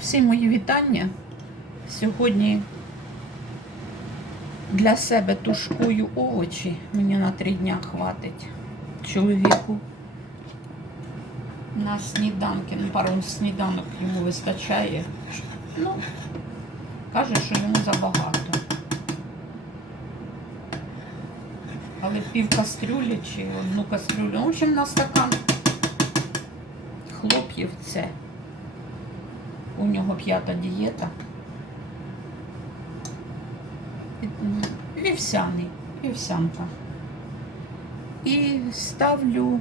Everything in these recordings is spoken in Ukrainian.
Всі мої вітання. Сьогодні для себе тушкую овочі. Мені на три дня хватить. Чоловіку на сніданки, ну, пару сніданок йому вистачає. Ну, каже, що йому забагато. Але пів кастрюлі чи одну кастрюлю. В общем, на стакан хлоп'їв це. У нього п'ята дієта. Вівсяний, вівсянка. І ставлю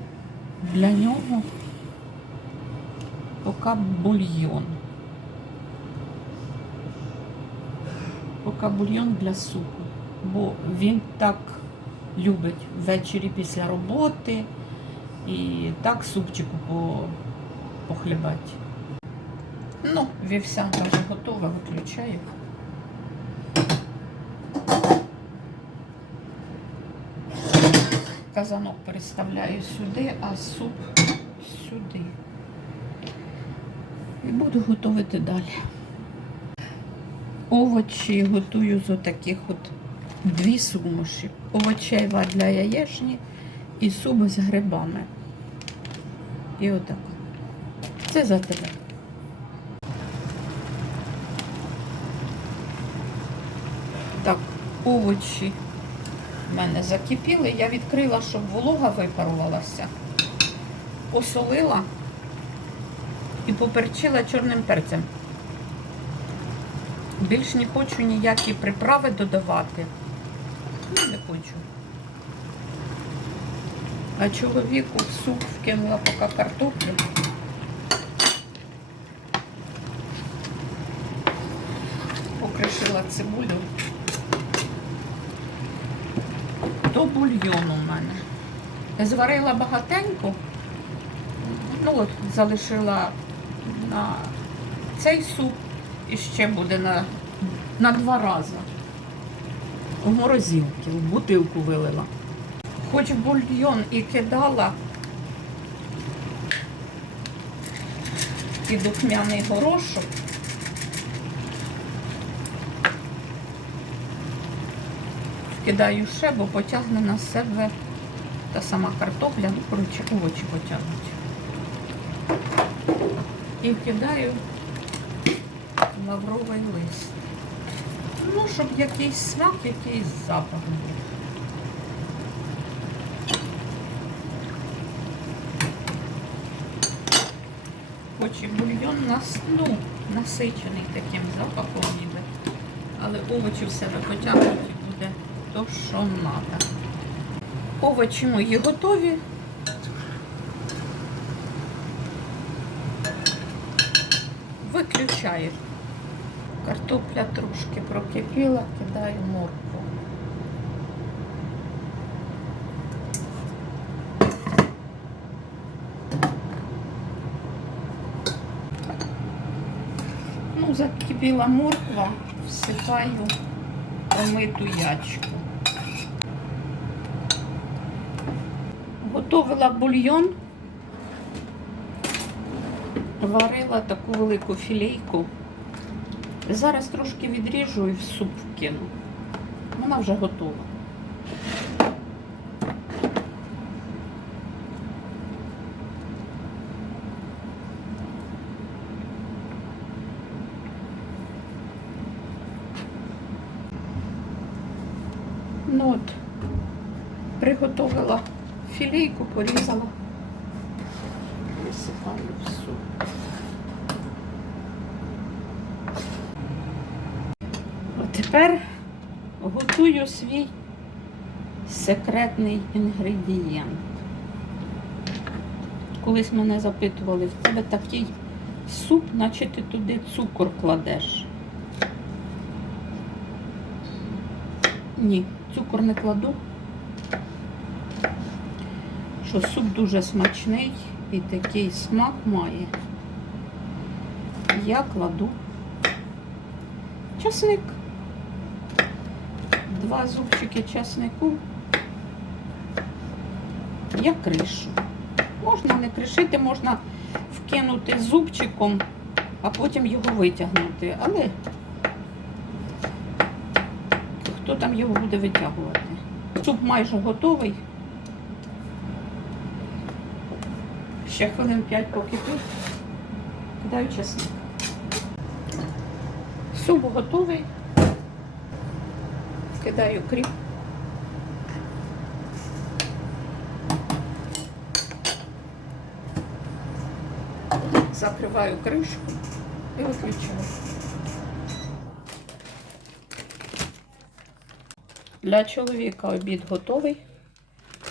для нього поки бульйон. Поки бульйон для супу. Бо він так любить ввечері після роботи і так супчику по, похлібати. Ну, вівсянка вже готова, виключаю. Казанок переставляю сюди, а суп сюди. І буду готувати далі. Овочі готую з отаких от дві суміші. Овочева для яєчні і суп з грибами. І отак. Це за тебе. Так, овочі в мене закипіли. Я відкрила, щоб волога випарувалася, посолила і поперчила чорним перцем. Більш не хочу ніякі приправи додавати. Ну, не хочу. А чоловіку в суп вкинула поки картоплю. Покришила цибулю. До бульйону в мене. Зварила багатенько. Ну от, залишила на цей суп і ще буде на, на два рази. У морозилки, в бутилку вилила. Хоч бульйон і кидала, і духмяний горошок. Кидаю ще, бо потягне на себе та сама картопля, ну, коротше, овочі потягнуть. І кидаю лавровий лист. Ну, щоб якийсь смак, якийсь запах був. Хоч і бульйон нас, ну, насичений таким запахом ніби. Але овочі в себе потягнуть то, що треба. Овочі мої готові. Виключаю. Картопля трошки прокипіла, кидаю моркву. Ну, закипіла морква, всипаю промиту ячку. Готовила бульйон, варила таку велику філейку. Зараз трошки відріжу і в суп вкину. Вона вже готова. Ну от, приготувала філейку, порізала. Висипаю в суп. А тепер готую свій секретний інгредієнт. Колись мене запитували, в тебе такий суп, наче ти туди цукор кладеш. Ні, цукор не кладу. Що суп дуже смачний і такий смак має. Я кладу часник. Два зубчики часнику. Я кришу. Можна не кришити, можна вкинути зубчиком а потім його витягнути. Але хто там його буде витягувати? Суп майже готовий. Ще хвилин 5 покипить. Кидаю чесник. Суп готовий. Кидаю кріп. Закриваю кришку і виключаю. Для чоловіка обід готовий.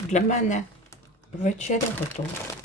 Для мене вечеря готова.